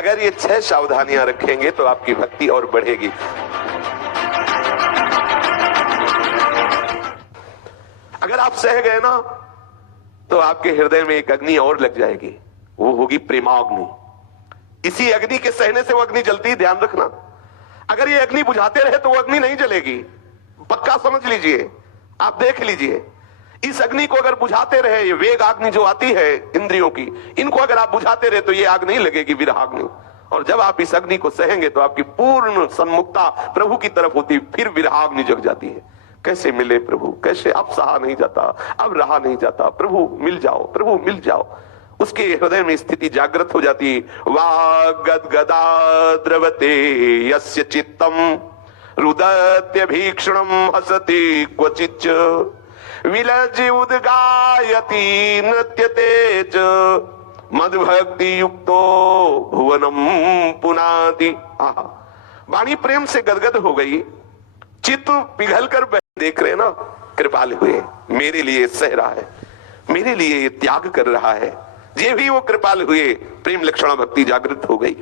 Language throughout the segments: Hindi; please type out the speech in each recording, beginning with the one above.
अगर ये 6 सावधानियां रखेंगे तो आपकी भक्ति और बढ़ेगी। अगर आप सह गए ना तो आपके हृदय में एक अग्नि और लग जाएगी, वो होगी प्रेमाग्नि। इसी अग्नि के सहने से वो अग्नि जलती है, ध्यान रखना। अगर ये अग्नि बुझाते रहे तो वो अग्नि नहीं जलेगी, पक्का समझ लीजिए, आप देख लीजिए। इस अग्नि को अगर बुझाते रहे, ये वेग अग्नि जो आती है इंद्रियों की, इनको अगर आप बुझाते रहे तो ये आग नहीं लगेगी, विरहाग्नि। और जब आप इस अग्नि को सहेंगे तो आपकी पूर्ण सन्मुखता प्रभु की तरफ होती, फिर विरहाग्नि जग जाती है। कैसे मिले प्रभु, कैसे अब सहा नहीं जाता, अब रहा नहीं जाता, प्रभु मिल जाओ, प्रभु मिल जाओ। उसके हृदय में स्थिति जागृत हो जाती। वागद्गदा द्रवते यस्य चित्तम रुदत्य भीक्षणम हसति क्वचिच्च विलज्य उद्गायति नृत्यते च मद्भक्ति युक्तो भुवनम पुनाति। वाणी प्रेम से गदगद हो गई, चित्त पिघल कर देख रहे ना, कृपाल हुए, मेरे लिए सह रहा है, मेरे लिए त्याग कर रहा है। ये भी वो कृपाल हुए, प्रेम लक्षणा भक्ति जागृत हो गई।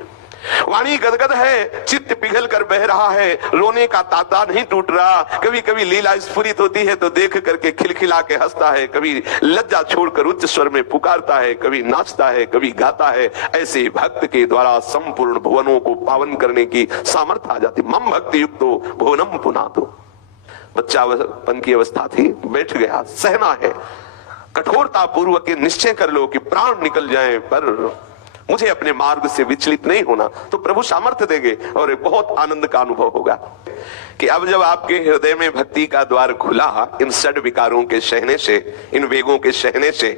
वाणी गदगद है, चित्त पिघल कर बह रहा है, रोने का तांता नहीं टूट रहा। कभी कभी लीला स्फुरित होती है तो देख करके खिलखिला के हंसता है, कभी लज्जा छोड़कर उच्च स्वर में पुकारता है, कभी नाचता है, कभी गाता है। ऐसे भक्त के द्वारा संपूर्ण भुवनों को पावन करने की सामर्थ्य आ जाती। मम भक्ति युक्तो भुवनम पुनातो। बच्चापन की अवस्था थी, बैठ गया, सहना है। कठोरता पूर्वक निश्चय कर लो कि प्राण निकल जाए पर मुझे अपने मार्ग से विचलित नहीं होना, तो प्रभु सामर्थ्य देंगे और एक बहुत आनंद का अनुभव होगा कि अब जब आपके हृदय में भक्ति का द्वार खुला, इन षड विकारों के सहने से, इन वेगों के सहने से,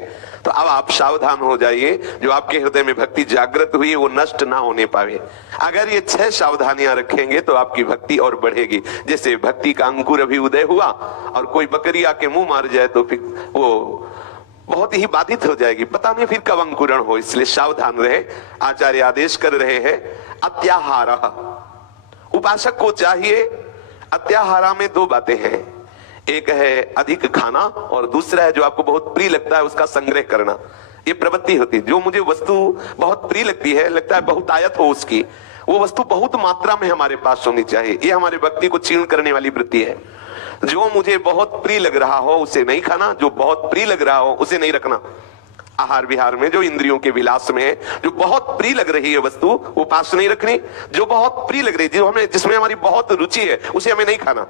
तो अब आप सावधान हो जाइए। जो आपके हृदय में भक्ति जागृत हुई वो नष्ट ना होने पावे। अगर ये 6 सावधानियां रखेंगे तो आपकी भक्ति और बढ़ेगी। जैसे भक्ति का अंकुर अभी उदय हुआ और कोई बकरी आके मुंह मार जाए तो फिर वो बहुत ही बाधित हो जाएगी, पता नहीं फिर कब अंकुरण हो। इसलिए सावधान रहे। आचार्य आदेश कर रहे हैं अत्याहार। उपासक को चाहिए, अत्याहारा में 2 बातें हैं, एक है अधिक खाना और दूसरा है जो आपको बहुत प्रिय लगता है उसका संग्रह करना। ये प्रवृत्ति होती है। जो मुझे वस्तु बहुत प्रिय लगती है, लगता है बहुत आयत हो उसकी, वो वस्तु बहुत मात्रा में हमारे पास होनी चाहिए। ये हमारे भक्ति को क्षीण करने वाली वृत्ति है। जो मुझे बहुत प्रिय लग रहा हो उसे नहीं खाना, जो बहुत प्रिय लग रहा हो उसे नहीं रखना। आहार विहार में जो इंद्रियों के विलास में है, जो बहुत प्रिय लग रही है वस्तु वो पास नहीं रखनी। जो बहुत प्रिय लग रही है, जो हमें, जिसमें हमारी बहुत रुचि है, उसे हमें नहीं खाना,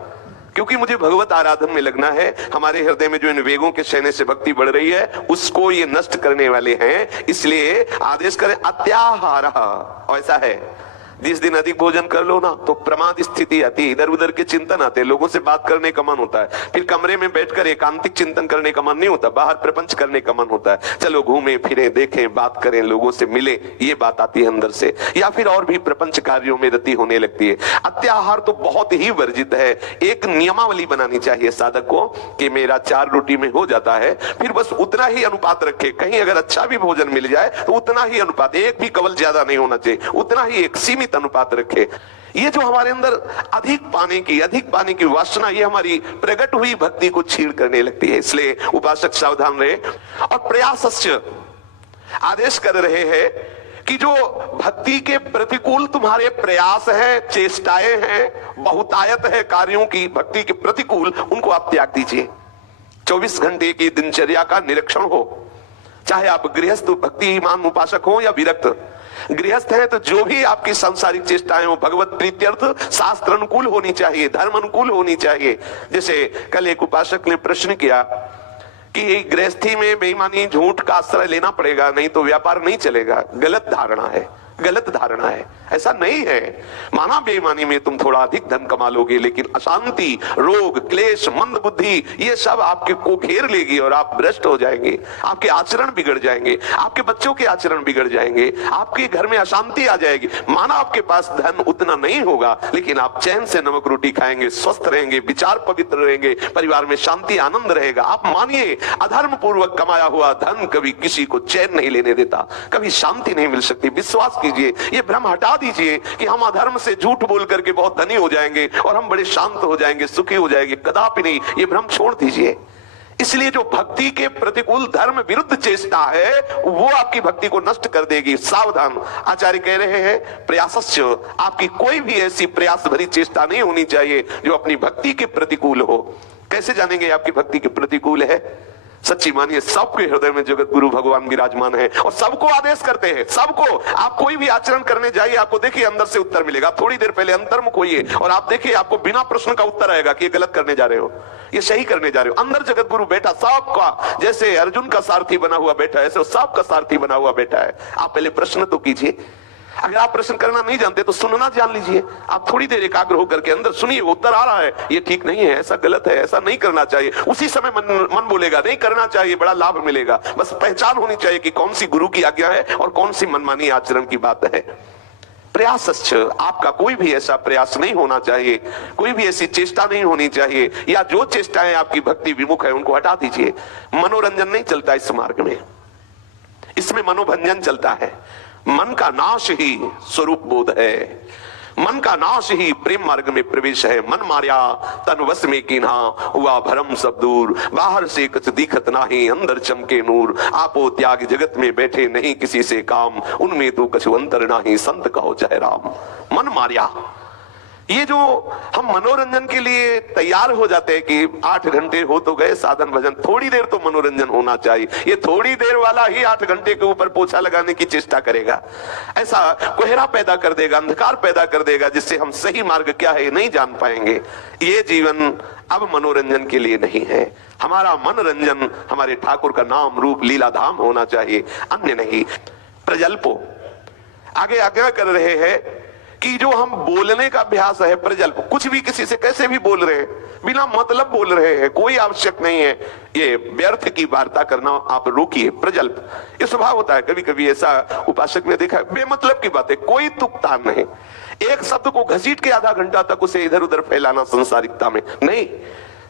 क्योंकि मुझे भगवत आराधन में लगना है। हमारे हृदय में जो इन वेगों के सहने से भक्ति बढ़ रही है उसको ये नष्ट करने वाले हैं। इसलिए आदेश करें अत्याहार। ऐसा है, जिस दिन अधिक भोजन कर लो ना तो प्रमाद स्थिति आती है, इधर उधर के चिंतन आते हैं, लोगों से बात करने का मन होता है, फिर कमरे में बैठकर एकांतिक चिंतन करने का मन नहीं होता, बाहर प्रपंच करने का मन होता है। चलो घूमें फिरें, देखें, बात करें, लोगों से मिले, ये बात आती है अंदर से, या फिर और भी प्रपंच कार्यों में रति होने लगती है। अत्याहार तो बहुत ही वर्जित है। एक नियमावली बनानी चाहिए साधक को कि मेरा 4 रोटी में हो जाता है, फिर बस उतना ही अनुपात रखे। कहीं अगर अच्छा भी भोजन मिल जाए तो उतना ही अनुपात, एक भी कवल ज्यादा नहीं होना चाहिए, उतना ही एक सीमित अनुपात रखे। ये जो हमारे अंदर अधिक पाने की वासना, ये हमारी प्रकट हुई भक्ति को छीण करने लगती है। इसलिए उपासक सावधान रहे। और प्रयासस्य आदेश कर रहे हैं कि जो भक्ति के प्रतिकूल तुम्हारे प्रयास हैं, चेष्टाएं हैं, बहुतायत है कार्यों की भक्ति के प्रतिकूल, उनको आप त्याग दीजिए। 24 घंटे की दिनचर्या का निरीक्षण हो, चाहे आप गृहस्थ भक्तिमान उपासक हो या विरक्त। गृहस्थ है तो जो भी आपकी सांसारिक चेष्टाएं हो भगवत प्रीत्यर्थ शास्त्र अनुकूल होनी चाहिए, धर्म अनुकूल होनी चाहिए। जैसे कल एक उपासक ने प्रश्न किया कि गृहस्थी में बेईमानी, झूठ का आश्रय लेना पड़ेगा, नहीं तो व्यापार नहीं चलेगा। गलत धारणा है, गलत धारणा है, ऐसा नहीं है। माना बेईमानी में तुम थोड़ा अधिक धन कमा लोगे, लेकिन अशांति, रोग, क्लेश, मंद बुद्धि, ये सब आपके को घेर लेगी और आप भ्रष्ट हो जाएंगे, आपके आचरण बिगड़ जाएंगे, आपके बच्चों के आचरण बिगड़ जाएंगे, आपके घर में अशांति आ जाएगी। माना आपके पास धन उतना नहीं होगा, लेकिन आप चैन से नमक रोटी खाएंगे, स्वस्थ रहेंगे, विचार पवित्र रहेंगे, परिवार में शांति आनंद रहेगा। आप मानिए, अधर्म पूर्वक कमाया हुआ धन कभी किसी को चैन नहीं लेने देता, कभी शांति नहीं मिल सकती। विश्वास कीजिए, ये भ्रम हटा दीजिए कि हम अधर्म से झूठ बोल करके बहुत धनी हो जाएंगे और हम बड़े शांत हो जाएंगे, सुखी हो जाएंगे। कदापि नहीं, ये भ्रम छोड़ दीजिए। इसलिए जो भक्ति के प्रतिकूल धर्म विरुद्ध चेष्टा है वो आपकी भक्ति को नष्ट कर देगी। सावधान, आचार्य कह रहे हैं प्रयासस्य, आपकी कोई भी ऐसी प्रयास भरी चेष्टा नहीं होनी चाहिए जो अपनी भक्ति के प्रतिकूल हो। कैसे जानेंगे आपकी भक्ति के प्रतिकूल है? सच्ची मानिए, सबके हृदय में जगत गुरु भगवान विराजमान है और सबको आदेश करते हैं, सबको। आप कोई भी आचरण करने जाइए, आपको देखिए अंदर से उत्तर मिलेगा। थोड़ी देर पहले अंतर्मुख होइए और आप देखिए आपको बिना प्रश्न का उत्तर आएगा कि ये गलत करने जा रहे हो, ये सही करने जा रहे हो। अंदर जगत गुरु बैठा, सबका, जैसे अर्जुन का सारथी बना हुआ बैठा है, ऐसे सबका सारथी बना हुआ बैठा है। आप पहले प्रश्न तो कीजिए। अगर आप प्रश्न करना नहीं जानते तो सुनना जान लीजिए। आप थोड़ी देर एकाग्र होकर के अंदर सुनिए, उत्तर आ रहा है, ये ठीक नहीं है, ऐसा गलत है, ऐसा नहीं करना चाहिए। उसी समय मन बोलेगा नहीं करना चाहिए, बड़ा लाभ मिलेगा। बस पहचान होनी चाहिए कि कौन सी गुरु की आज्ञा है और कौन सी मनमानी आचरण की बात है। प्रयास, आपका कोई भी ऐसा प्रयास नहीं होना चाहिए, कोई भी ऐसी चेष्टा नहीं होनी चाहिए, या जो चेष्टाएं आपकी भक्ति विमुख है उनको हटा दीजिए। मनोरंजन नहीं चलता इस मार्ग में, इसमें मनोभंजन चलता है। मन का नाश ही स्वरूप बोध है, मन का नाश ही प्रेम मार्ग में प्रवेश है। मन मार्या तन वश में कीन्हा, हुआ भरम सब दूर, बाहर से कुछ दिखत नाही, अंदर चमके नूर। आपो त्याग जगत में बैठे नहीं किसी से काम, उनमें तो कछु अंतर नाही, संत कहो जय राम। मन मार्या, ये जो हम मनोरंजन के लिए तैयार हो जाते हैं कि 8 घंटे हो तो गए साधन भजन, थोड़ी देर तो मनोरंजन होना चाहिए। ये थोड़ी देर वाला ही 8 घंटे के ऊपर पोछा लगाने की चेष्टा करेगा, ऐसा कोहरा पैदा कर देगा, अंधकार पैदा कर देगा, जिससे हम सही मार्ग क्या है नहीं जान पाएंगे। ये जीवन अब मनोरंजन के लिए नहीं है। हमारा मनोरंजन हमारे ठाकुर का नाम रूप लीला धाम होना चाहिए, अन्य नहीं। प्रजल्पो, आगे आज्ञा कर रहे हैं कि जो हम बोलने का अभ्यास है, प्रजल्प, कुछ भी किसी से कैसे भी बोल रहे हैं, बिना मतलब बोल रहे हैं, कोई आवश्यक नहीं है, ये व्यर्थ की वार्ता करना आप रोकिए। प्रजल्प, ये स्वभाव होता है, कभी कभी ऐसा उपासक ने देखा, बेमतलब की बातें, कोई तुकतान नहीं, एक शब्द को घसीट के आधा घंटा तक उसे इधर उधर फैलाना संसारिकता में नहीं।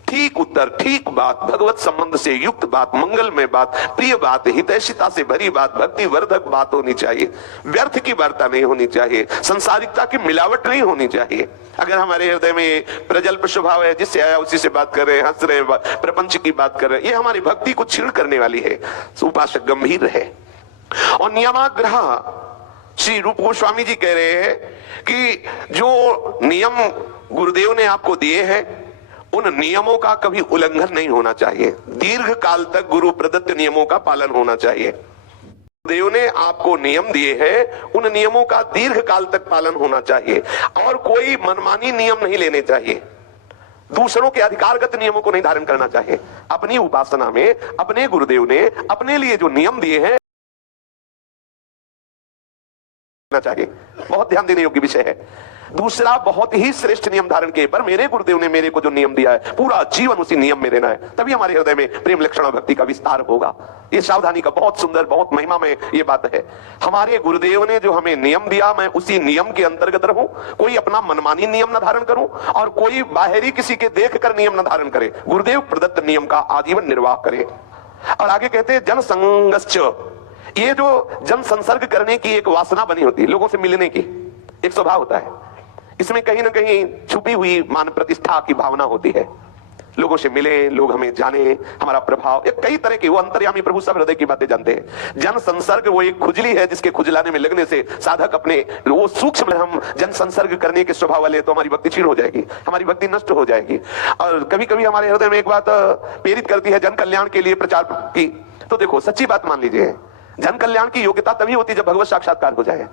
ठीक उत्तर, ठीक बात, भगवत संबंध से युक्त बात, मंगलमय बात, प्रिय बात, हितैषिता से भरी बात, भक्ति वर्धक बात होनी चाहिए। व्यर्थ की वार्ता नहीं होनी चाहिए, संसारिकता की मिलावट नहीं होनी चाहिए। अगर हमारे हृदय में प्रजल्प स्वभाव है, जिससे आया उसी से बात कर रहे हैं, हंस रहे हैं, प्रपंच की बात कर रहे हैं, ये हमारी भक्ति को छीण करने वाली है। उपासक गंभीर रहे। और नियमाग्रह, श्री रूप गोस्वामी जी कह रहे हैं कि जो नियम गुरुदेव ने आपको दिए हैं, उन नियमों का कभी उल्लंघन नहीं होना चाहिए। दीर्घ काल तक गुरु प्रदत्त नियमों का पालन होना चाहिए। देव ने आपको नियम दिए हैं, उन नियमों का दीर्घ काल तक पालन होना चाहिए और कोई मनमानी नियम नहीं लेने चाहिए। दूसरों के अधिकारगत नियमों को नहीं धारण करना चाहिए। अपनी उपासना में अपने गुरुदेव ने अपने लिए जो नियम दिए हैं चाहिए, बहुत ध्यान देने योग्य विषय है। दूसरा, बहुत ही श्रेष्ठ नियम धारण किए, पर मेरे गुरुदेव ने मेरे को जो नियम दिया है, पूरा जीवन उसी नियम में रहना है, तभी हमारे हृदय में प्रेम लक्षण और भक्ति का विस्तार होगा। ये सावधानी का बहुत सुंदर, बहुत महिमा में ये बात है। हमारे गुरुदेव ने जो हमें नियम दिया, मैं उसी नियम के अंतर्गत रहूं, कोई अपना मनमानी नियम न धारण करूं और कोई बाहरी किसी के देखकर नियम न धारण करे। गुरुदेव प्रदत्त नियम का आजीवन निर्वाह करे। और आगे कहते हैं जनसंगश्च, ये जो जन संसर्ग करने की एक वासना बनी होती है, लोगों से मिलने की एक स्वभाव होता है, इसमें कहीं ना कहीं छुपी हुई मान प्रतिष्ठा की भावना होती है। लोगों से मिले, लोग हमें जाने, हमारा प्रभाव, एक कई तरह की, वो अंतर्यामी प्रभु सब हृदय की बातें जानते हैं। जन संसर्ग वो एक खुजली है जिसके खुजलाने में लगने से साधक अपने वो सूक्ष्म, हम जन संसर्ग करने के स्वभाव वाले, तो हमारी भक्ति क्षीण हो जाएगी, हमारी भक्ति नष्ट हो जाएगी। और कभी कभी हमारे हृदय में एक बात प्रेरित करती है जन कल्याण के लिए प्रचार की, तो देखो सच्ची बात मान लीजिए, जन कल्याण की योग्यता तभी होती है जब भगवत साक्षात्कार हो जाए।